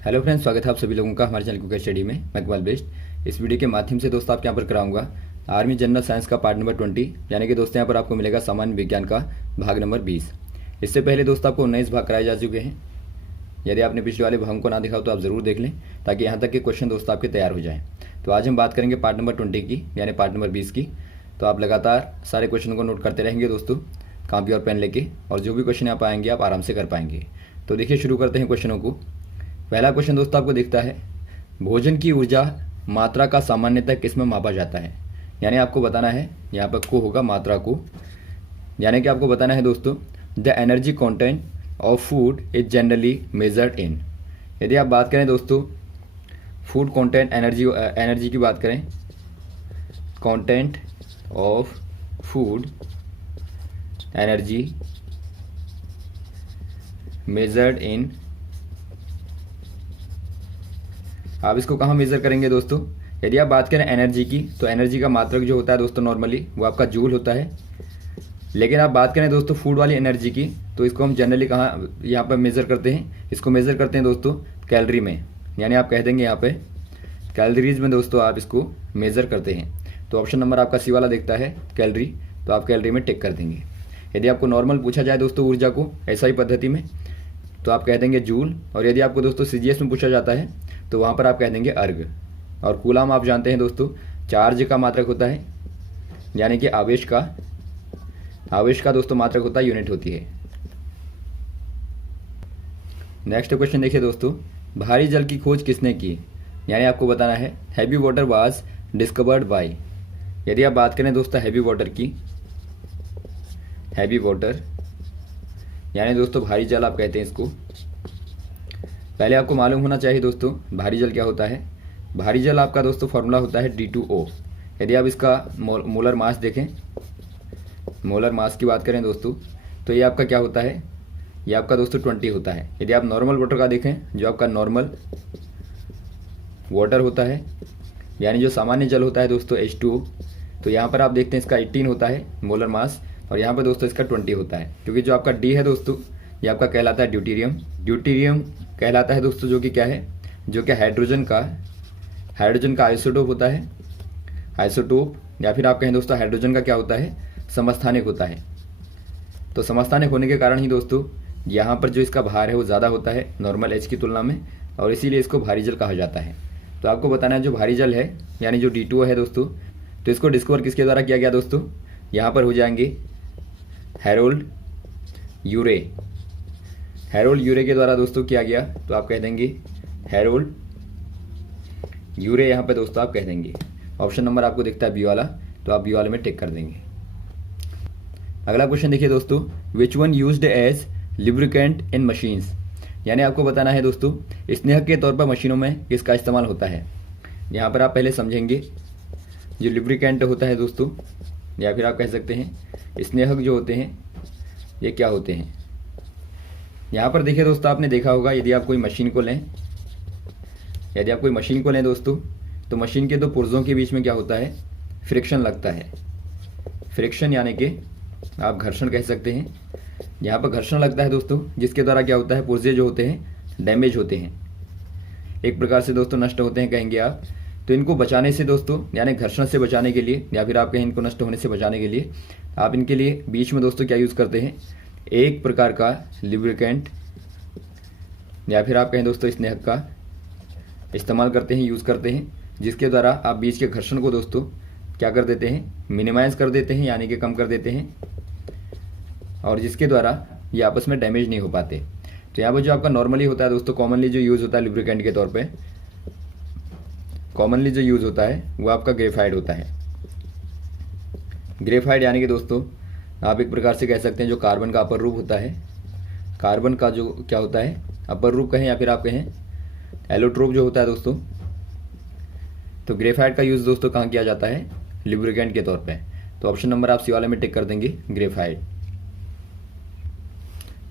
Hello friends, स्वागत है आप सभी लोगों का हमारे चैनल क्विक स्टडी में। मैं कमाल बेस्ट। इस वीडियो के माध्यम से दोस्तों आपके यहाँ पर कराऊंगा आर्मी जनरल साइंस का पार्ट नंबर 20, यानी कि दोस्तों यहाँ पर आपको मिलेगा सामान्य विज्ञान का भाग नंबर 20। इससे पहले दोस्तों आपको 19 भाग कराए जा चुके हैं। यदि आपने पिछले वाले भाग को ना दिखाओ तो आप ज़रूर देख लें, ताकि यहाँ तक के क्वेश्चन दोस्तों आपके तैयार हो जाएँ। तो आज हम बात करेंगे पार्ट नंबर 20 की, यानी पार्ट नंबर 20 की। तो आप लगातार सारे क्वेश्चन को नोट करते रहेंगे दोस्तों, कॉपी और पेन लेके, और जो भी क्वेश्चन आप आएंगे आप आराम से कर पाएंगे। तो देखिए, शुरू करते हैं क्वेश्चनों को। पहला क्वेश्चन दोस्तों आपको दिखता है, भोजन की ऊर्जा मात्रा का सामान्यतः किस में मापा जाता है। यानी आपको बताना है, यहाँ पर को होगा मात्रा को, यानी कि आपको बताना है दोस्तों, the energy content of food is generally measured in. यदि आप बात करें दोस्तों फूड कंटेंट एनर्जी की बात करें, content of food energy measured in, आप इसको कहाँ मेज़र करेंगे दोस्तों। यदि आप बात करें एनर्जी की, तो एनर्जी का मात्रक जो होता है दोस्तों नॉर्मली वो आपका जूल होता है। लेकिन आप बात करें दोस्तों फूड वाली एनर्जी की, तो इसको हम जनरली कहाँ यहाँ पर मेज़र करते हैं, इसको मेज़र करते हैं दोस्तों कैलोरी में। यानी आप कह देंगे यहाँ पे कैलोरीज में दोस्तों आप इसको मेज़र करते हैं। तो ऑप्शन नंबर आपका सी वाला दिखता है कैलोरी, तो आप कैलोरी में टिक कर देंगे। यदि आपको नॉर्मल पूछा जाए दोस्तों ऊर्जा को ऐसा ही पद्धति में, तो आप कह देंगे जूल। और यदि आपको दोस्तों सीजीएस में पूछा जाता है तो वहाँ पर आप कह देंगे अर्ग। और कूलाम आप जानते हैं दोस्तों चार्ज का मात्रक होता है, यानी कि आवेश का दोस्तों मात्रक होता है, यूनिट होती है। नेक्स्ट क्वेश्चन देखिए दोस्तों, भारी जल की खोज किसने की। यानी आपको बताना है heavy water was discovered by. यदि आप बात करें दोस्तों हैवी वाटर की, हैवी वाटर यानी दोस्तों भारी जल आप कहते हैं इसको। पहले आपको मालूम होना चाहिए दोस्तों भारी जल क्या होता है। भारी जल आपका दोस्तों फॉर्मूला होता है D2O। यदि आप इसका मोलर मास देखें, मोलर मास की बात करें दोस्तों, तो ये आपका क्या होता है, ये आपका दोस्तों 20 होता है। यदि आप नॉर्मल वाटर का देखें, जो आपका नॉर्मल वाटर होता है, यानी जो सामान्य जल होता है दोस्तों H2O, तो यहाँ पर आप देखते हैं इसका 18 होता है मोलर मास, और यहाँ पर दोस्तों इसका 20 होता है। क्योंकि जो आपका D है दोस्तों, ये आपका कहलाता है ड्यूटीरियम। ड्यूटीरियम कहलाता है दोस्तों जो कि क्या है, जो कि हाइड्रोजन का आइसोटोप होता है। आइसोटोप, या फिर आप कहें दोस्तों हाइड्रोजन का क्या होता है, समस्थानिक होता है। तो समस्थानिक होने के कारण ही दोस्तों यहाँ पर जो इसका भार है वो ज़्यादा होता है नॉर्मल H की तुलना में, और इसीलिए इसको भारी जल कहा जाता है। तो आपको बताना है जो भारी जल है, यानी जो D2O है दोस्तों, तो इसको डिस्कवर किसके द्वारा किया गया दोस्तों, यहाँ पर हो जाएंगे हैरोल्ड यूरे के द्वारा दोस्तों किया गया। तो आप कह देंगे हैरोल्ड यूरे, यहाँ पे दोस्तों आप कह देंगे। ऑप्शन नंबर आपको दिखता है बी वाला, तो आप बी वाले में टिक कर देंगे। अगला क्वेश्चन देखिए दोस्तों, which one used as lubricant in machines. यानी आपको बताना है दोस्तों स्नेहक के तौर पर मशीनों में किसका इस्तेमाल होता है। यहाँ पर आप पहले समझेंगे जो लिब्रिकेंट होता है दोस्तों, या फिर आप कह सकते हैं स्नेहक जो होते हैं ये क्या होते हैं। यहाँ पर देखिए दोस्तों, आपने देखा होगा यदि आप कोई मशीन को लें, दोस्तों, तो मशीन के दो पुर्जों के बीच में क्या होता है, फ्रिक्शन लगता है। फ्रिक्शन यानी कि आप घर्षण कह सकते हैं। यहाँ पर घर्षण लगता है दोस्तों, जिसके द्वारा क्या होता है, पुर्जे जो होते हैं डैमेज होते हैं, एक प्रकार से दोस्तों नष्ट होते हैं कहेंगे आप। तो इनको बचाने से दोस्तों, यानी घर्षण से बचाने के लिए, या फिर आप कहें इनको नष्ट होने से बचाने के लिए, आप इनके लिए बीच में दोस्तों क्या यूज़ करते हैं, एक प्रकार का लिब्रिकेंट, या फिर आप कहें दोस्तों स्नेहक का इस्तेमाल करते हैं, यूज़ करते हैं, जिसके द्वारा आप बीच के घर्षण को दोस्तों क्या कर देते हैं, मिनिमाइज कर देते हैं, यानी कि कम कर देते हैं, और जिसके द्वारा ये आपस में डैमेज नहीं हो पाते। तो यहाँ पर जो आपका नॉर्मली होता है दोस्तों, कॉमनली जो यूज़ होता है लिब्रिकेंट के तौर पे, कॉमनली जो यूज़ होता है वो आपका ग्रेफाइट होता है। ग्रेफाइट यानी कि दोस्तों आप एक प्रकार से कह सकते हैं जो कार्बन का अपर रूप होता है, कार्बन का जो क्या होता है अपर रूप कहें, या फिर आप कहें एलोट्रोप जो होता है दोस्तों। तो ग्रेफाइट का यूज़ दोस्तों कहाँ किया जाता है, लिब्रिकेंट के तौर पे। तो ऑप्शन नंबर आप सी वाले में टिक कर देंगे ग्रेफाइट।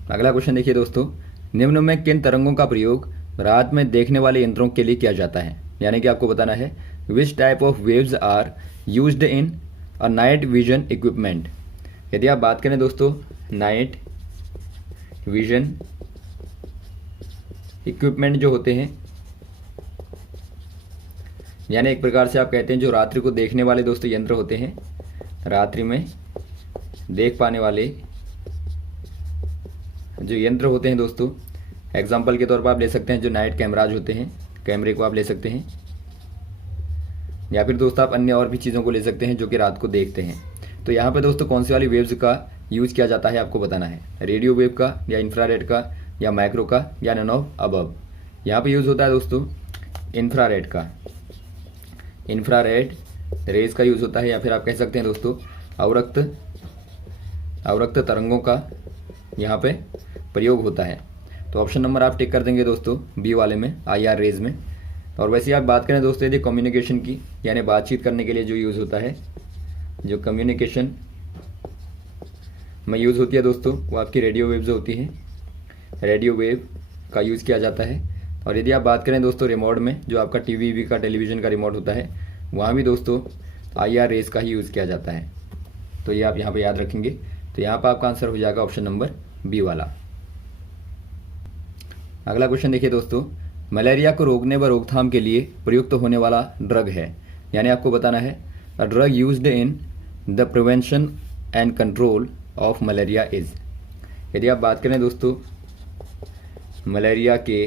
अगला क्वेश्चन देखिए दोस्तों, निम्न में किन तरंगों का प्रयोग रात में देखने वाले यंत्रों के लिए किया जाता है। यानी कि आपको बताना है which type of waves are used in a night vision equipment. यदि आप बात करें दोस्तों नाइट विजन इक्विपमेंट जो होते हैं, यानी एक प्रकार से आप कहते हैं जो रात्रि को देखने वाले दोस्तों यंत्र होते हैं, रात्रि में देख पाने वाले जो यंत्र होते हैं दोस्तों, एग्जाम्पल के तौर पर आप ले सकते हैं जो नाइट कैमराज होते हैं, कैमरे को आप ले सकते हैं, या फिर दोस्तों आप अन्य और भी चीज़ों को ले सकते हैं जो कि रात को देखते हैं। तो यहाँ पे दोस्तों कौन सी वाली वेव्स का यूज़ किया जाता है आपको बताना है, रेडियो वेव का या इंफ्रारेड का या माइक्रो का या नन ऑफ अबव। यहाँ पे यूज़ होता है दोस्तों इंफ्रारेड का, इंफ्रारेड रेज का यूज़ होता है, या फिर आप कह सकते हैं दोस्तों अवरक्त तरंगों का यहाँ पे प्रयोग होता है। तो ऑप्शन नंबर आप टिक कर देंगे दोस्तों बी वाले में, IR रेज में। और वैसे आप बात करें दोस्तों यदि कम्युनिकेशन की, यानी बातचीत करने के लिए जो यूज़ होता है, जो कम्युनिकेशन में यूज़ होती है दोस्तों, वो आपकी रेडियो वेव्स होती हैं, रेडियो वेव का यूज़ किया जाता है। और यदि आप बात करें दोस्तों रिमोट में, जो आपका टीवी का टेलीविज़न का रिमोट होता है, वहाँ भी दोस्तों IR रेज का ही यूज़ किया जाता है। तो ये आप यहाँ पे याद रखेंगे। तो यहाँ पर आपका आंसर हो जाएगा ऑप्शन नंबर बी वाला। अगला क्वेश्चन देखिए दोस्तों, मलेरिया को रोकने व रोकथाम के लिए प्रयुक्त होने वाला ड्रग है, यानी आपको बताना है a drug used in the prevention and control of malaria is. यदि आप बात करें दोस्तों मलेरिया के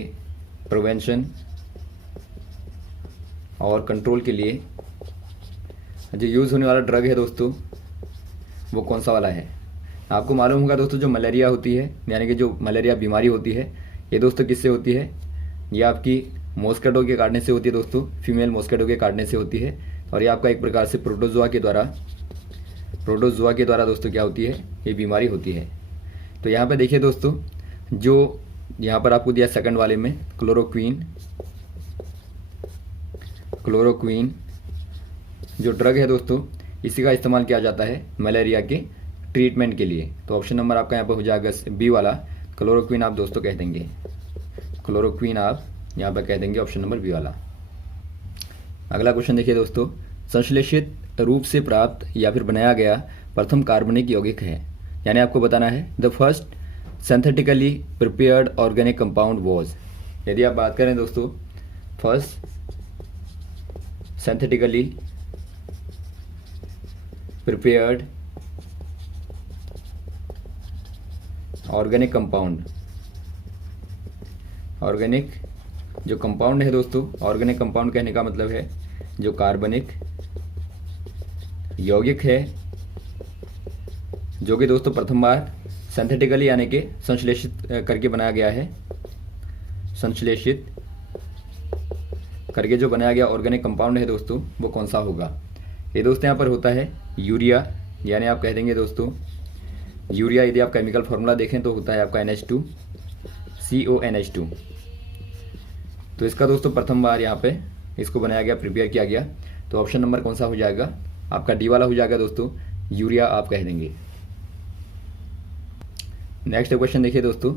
प्रिवेंशन और कंट्रोल के लिए जो यूज़ होने वाला ड्रग है दोस्तों, वो कौन सा वाला है। आपको मालूम होगा दोस्तों जो मलेरिया होती है, यानी कि जो मलेरिया बीमारी होती है, ये दोस्तों किससे होती है, ये आपकी मॉस्किटो के काटने से होती है दोस्तों, फीमेल मॉस्किटो के काटने से होती है। और ये आपका एक प्रकार से प्रोटोजोआ के द्वारा दोस्तों क्या होती है, ये बीमारी होती है। तो यहाँ पे देखिए दोस्तों, जो यहाँ पर आपको दिया सेकंड वाले में क्लोरोक्वीन जो ड्रग है दोस्तों, इसी का इस्तेमाल किया जाता है मलेरिया के ट्रीटमेंट के लिए। तो ऑप्शन नंबर आपका यहाँ पर हो जाएगा बी वाला, क्लोरोक्वीन आप दोस्तों कह देंगे, क्लोरोक्वीन आप यहाँ पर कह देंगे ऑप्शन नंबर बी वाला। अगला क्वेश्चन देखिए दोस्तों, संश्लेषित रूप से प्राप्त या फिर बनाया गया प्रथम कार्बनिक यौगिक है, यानी आपको बताना है the first synthetically prepared organic compound was. यदि आप बात करें दोस्तों फर्स्ट सिंथेटिकली प्रिपेयर्ड ऑर्गेनिक जो कंपाउंड है दोस्तों, ऑर्गेनिक कंपाउंड कहने का मतलब है जो कार्बनिक यौगिक है, जो कि दोस्तों प्रथम बार सिंथेटिकली यानी कि संश्लेषित करके बनाया गया है, संश्लेषित करके जो बनाया गया ऑर्गेनिक कंपाउंड है दोस्तों, वो कौन सा होगा। ये दोस्तों यहाँ पर होता है यूरिया, यानी आप कह देंगे दोस्तों यूरिया। यदि आप केमिकल फार्मूला देखें तो होता है आपका NH2CONH2। तो इसका दोस्तों प्रथम बार यहाँ पे इसको बनाया गया, प्रिपेयर किया गया। तो ऑप्शन नंबर कौन सा हो जाएगा, आपका डी वाला हो जाएगा दोस्तों, यूरिया आप कह देंगे। नेक्स्ट क्वेश्चन देखिए दोस्तों,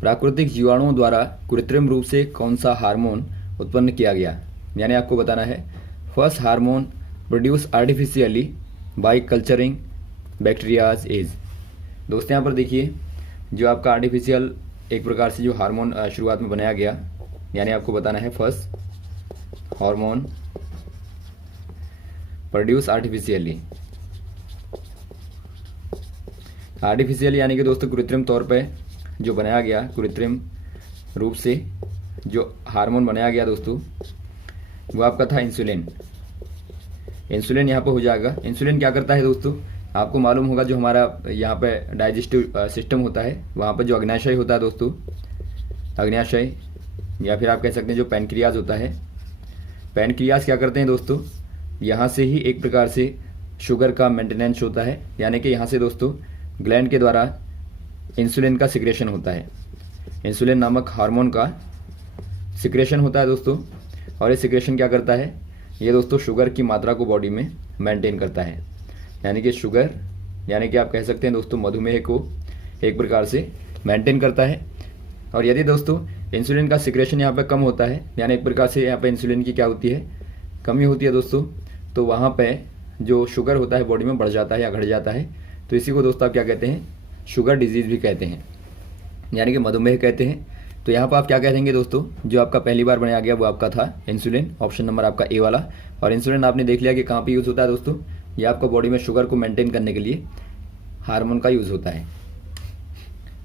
प्राकृतिक जीवाणुओं द्वारा कृत्रिम रूप से कौन सा हार्मोन उत्पन्न किया गया, यानी आपको बताना है first hormone produce artificially by culturing bacterias is. दोस्तों यहाँ पर देखिए जो आपका आर्टिफिशियल एक प्रकार से जो हार्मोन शुरुआत में बनाया गया, यानी आपको बताना है फर्स्ट हार्मोन प्रोड्यूस आर्टिफिशियली यानी कि दोस्तों कृत्रिम तौर पे जो बनाया गया, कृत्रिम रूप से जो हार्मोन बनाया गया दोस्तों, वो आपका था इंसुलिन यहाँ पर हो जाएगा। इंसुलिन क्या करता है दोस्तों, आपको मालूम होगा जो हमारा यहाँ पे डाइजेस्टिव सिस्टम होता है, वहाँ पर जो अग्न्याशय होता है दोस्तों, अग्न्याशय या फिर आप कह सकते हैं जो पैनक्रियाज होता है, पैनक्रियाज क्या करते हैं दोस्तों, यहाँ से ही एक प्रकार से शुगर का मेंटेनेंस होता है, यानी कि यहाँ से दोस्तों ग्लैंड के द्वारा इंसुलिन का सिक्रेशन होता है, इंसुलिन नामक हार्मोन का सिक्रेशन होता है दोस्तों। और ये सिक्रेशन क्या करता है, ये दोस्तों शुगर की मात्रा को बॉडी में मेंटेन करता है, यानी कि शुगर यानी कि आप कह सकते हैं दोस्तों मधुमेह को एक प्रकार से मेंटेन करता है। और यदि दोस्तों इंसुलिन का सिक्रेशन यहाँ पे कम होता है, यानी एक प्रकार से यहाँ पे इंसुलिन की क्या होती है, कमी होती है दोस्तों, तो वहाँ पे जो शुगर होता है बॉडी में बढ़ जाता है या घट जाता है। तो इसी को दोस्तों आप क्या कहते हैं, शुगर डिजीज़ भी कहते हैं, यानी कि मधुमेह कहते हैं। तो यहाँ पर आप क्या कह देंगे दोस्तों, जो आपका पहली बार बनाया गया वो आपका था इंसुलिन, ऑप्शन नंबर आपका ए वाला। और इंसुलिन आपने देख लिया कि कहाँ पे यूज़ होता है दोस्तों, ये आपका बॉडी में शुगर को मेंटेन करने के लिए हार्मोन का यूज़ होता है।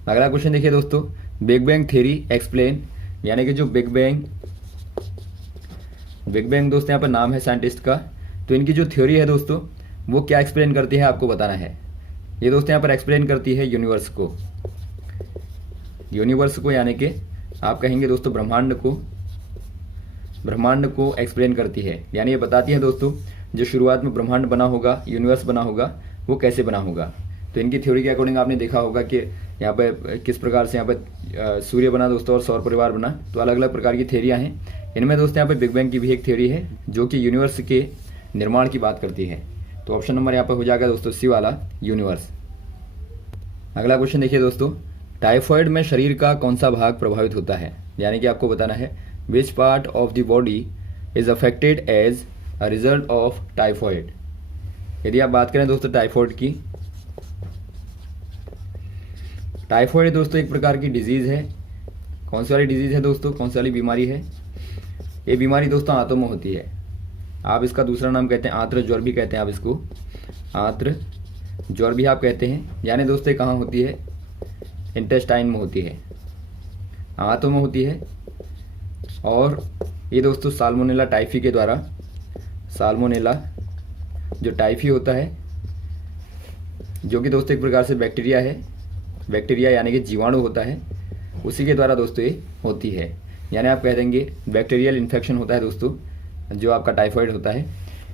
अगला क्वेश्चन देखिए दोस्तों, बिग बैंग थ्योरी एक्सप्लेन, यानी कि जो बिग बैंग दोस्तों यहाँ पर नाम है साइंटिस्ट का, तो इनकी जो थ्योरी है दोस्तों वो क्या एक्सप्लेन करती है आपको बताना है। ये दोस्तों यहाँ पर एक्सप्लेन करती है यूनिवर्स को, यानी कि आप कहेंगे दोस्तों ब्रह्मांड को एक्सप्लेन करती है, यानी ये बताती है दोस्तों जो शुरुआत में ब्रह्मांड बना होगा, यूनिवर्स बना होगा, वो कैसे बना होगा। तो इनकी थ्योरी के अकॉर्डिंग आपने देखा होगा कि यहाँ पे किस प्रकार से यहाँ पे सूर्य बना दोस्तों और सौर परिवार बना। तो अलग अलग प्रकार की थ्योरियाँ हैं, इनमें दोस्तों यहाँ पे बिग बैंग की भी एक थ्योरी है जो कि यूनिवर्स के निर्माण की बात करती है। तो ऑप्शन नंबर यहाँ पर हो जाएगा दोस्तों सी वाला, यूनिवर्स। अगला क्वेश्चन देखिए दोस्तों, टाइफॉइड में शरीर का कौन सा भाग प्रभावित होता है, यानी कि आपको बताना है which part of the body is affected as a result of typhoid. यदि आप बात करें दोस्तों टाइफॉइड की, टाइफॉइड दोस्तों एक प्रकार की डिजीज है। कौन सी वाली डिजीज है दोस्तों, कौन सी वाली बीमारी है? ये बीमारी दोस्तों आंतों में होती है। आप इसका दूसरा नाम कहते हैं आंत्र ज्वर भी कहते हैं, आप इसको आंत्र ज्वर भी आप कहते हैं। यानी दोस्तों कहाँ होती है, इंटेस्टाइन में होती है, आंतों में होती है। और ये दोस्तों साल्मोनेला टाइफी के द्वारा, साल्मोनेला जो टाइफी होता है, जो कि दोस्तों एक प्रकार से बैक्टीरिया है, बैक्टीरिया यानी कि जीवाणु होता है, उसी के द्वारा दोस्तों ये होती है। यानी आप कह देंगे बैक्टीरियल इन्फेक्शन होता है दोस्तों जो आपका टाइफॉइड होता है।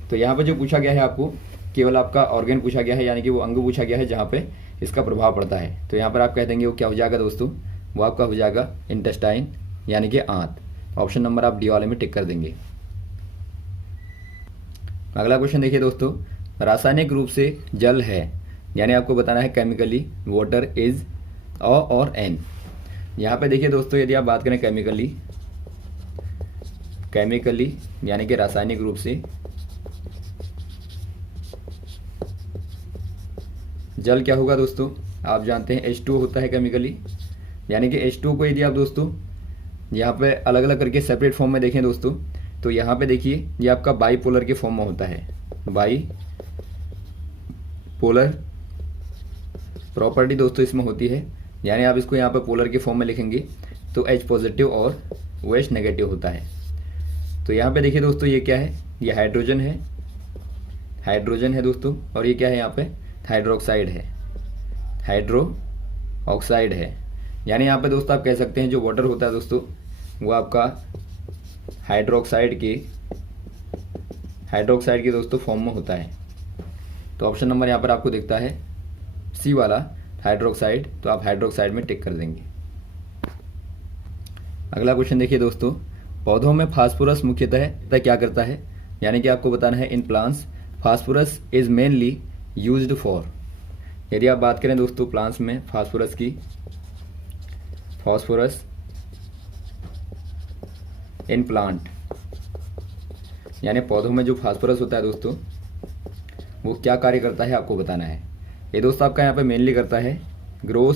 तो यहाँ पर जो पूछा गया है आपको, केवल आपका ऑर्गन पूछा गया है, यानी कि वो अंग पूछा गया है जहाँ पे इसका प्रभाव पड़ता है। तो यहाँ पर आप कह देंगे वो क्या हो जाएगा दोस्तों, वो आपका हो जाएगा इंटेस्टाइन, यानी कि आंत। ऑप्शन नंबर आप डी वाले में टिक कर देंगे। अगला क्वेश्चन देखिए दोस्तों, रासायनिक रूप से जल है, यानी आपको बताना है केमिकली वाटर इज अ और एन। यहाँ पे देखिए दोस्तों, यदि आप बात करें केमिकली यानी कि रासायनिक रूप से, जल क्या होगा दोस्तों, आप जानते हैं H2O होता है केमिकली। यानी कि H2O को यदि आप दोस्तों यहाँ पे अलग अलग करके सेपरेट फॉर्म में देखें दोस्तों, तो यहाँ पे देखिए ये आपका बाईपोलर के फॉर्म में होता है। बाईपोलर प्रॉपर्टी दोस्तों इसमें होती है, यानी आप इसको यहाँ पर पोलर के फॉर्म में लिखेंगे तो H पॉजिटिव और OH नेगेटिव होता है। तो यहाँ पे देखिए दोस्तों ये क्या है, ये हाइड्रोजन है दोस्तों, और ये क्या है यहाँ पे हाइड्रोक्साइड है। यानी यहाँ पे दोस्तों आप कह सकते हैं जो वाटर होता है दोस्तों वो आपका हाइड्रोक्साइड के दोस्तों फॉर्म में होता है। तो ऑप्शन नंबर यहाँ पर आपको दिखता है सी वाला हाइड्रोक्साइड, तो आप हाइड्रोक्साइड में टिक कर देंगे। अगला क्वेश्चन देखिए दोस्तों, पौधों में फास्फोरस मुख्यतः क्या करता है, यानी कि आपको बताना है in plants phosphorus is mainly used for. यदि आप बात करें दोस्तों प्लांट्स में फास्फोरस इन प्लांट, यानी पौधों में जो फास्फोरस होता है दोस्तों वो क्या कार्य करता है आपको बताना है। ये दोस्तों आपका यहाँ पे मेनली करता है ग्रोथ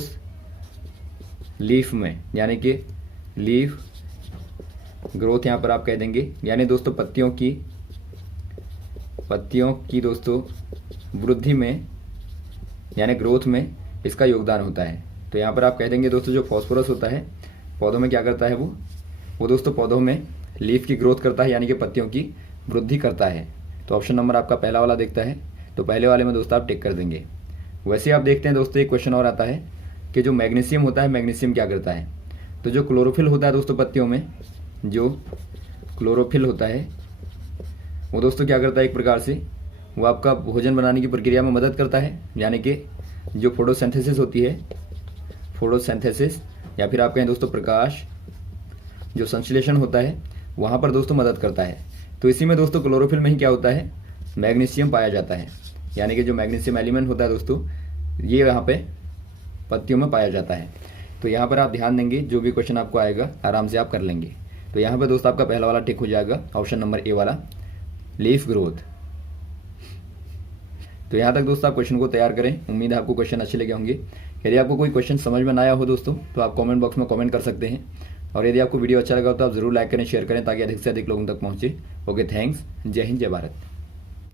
लीफ में, यानी कि लीफ ग्रोथ यहाँ पर आप कह देंगे, यानी दोस्तों पत्तियों की दोस्तों वृद्धि में यानी ग्रोथ में इसका योगदान होता है। तो यहाँ पर आप कह देंगे दोस्तों जो फास्फोरस होता है पौधों में क्या करता है, वो दोस्तों पौधों में लीफ की ग्रोथ करता है, यानी कि पत्तियों की वृद्धि करता है। तो ऑप्शन नंबर आपका पहला वाला दिखता है, तो पहले वाले में दोस्तों आप टिक कर देंगे। वैसे आप देखते हैं दोस्तों एक क्वेश्चन और आता है कि जो मैग्नीशियम होता है, मैग्नीशियम क्या करता है। तो जो क्लोरोफिल होता है दोस्तों पत्तियों में, जो क्लोरोफिल होता है वो दोस्तों क्या करता है, एक प्रकार से वो आपका भोजन बनाने की प्रक्रिया में मदद करता है, यानी कि जो फोटोसिंथेसिस होती है, फोटोसिंथेसिस या फिर आप कहें दोस्तों प्रकाश जो संश्लेषण होता है वहाँ पर दोस्तों मदद करता है। तो इसी में दोस्तों क्लोरोफिल में ही क्या होता है, मैग्नीशियम पाया जाता है, यानी कि जो मैग्नीशियम एलिमेंट होता है दोस्तों ये यहाँ पे पत्तियों में पाया जाता है। तो यहाँ पर आप ध्यान देंगे, जो भी क्वेश्चन आपको आएगा आराम से आप कर लेंगे। तो यहाँ पर दोस्तों आपका पहला वाला टिक हो जाएगा, ऑप्शन नंबर ए वाला लीफ ग्रोथ। तो यहाँ तक दोस्तों आप क्वेश्चन को तैयार करें। उम्मीद है आपको क्वेश्चन अच्छे लगे होंगे। यदि आपको कोई क्वेश्चन समझ में ना आया हो दोस्तों तो आप कमेंट बॉक्स में कमेंट कर सकते हैं। और यदि आपको वीडियो अच्छा लगा तो आप जरूर लाइक करें, शेयर करें ताकि अधिक से अधिक लोगों तक पहुंचे। Okay, thanks. जय हिंद, जय भारत।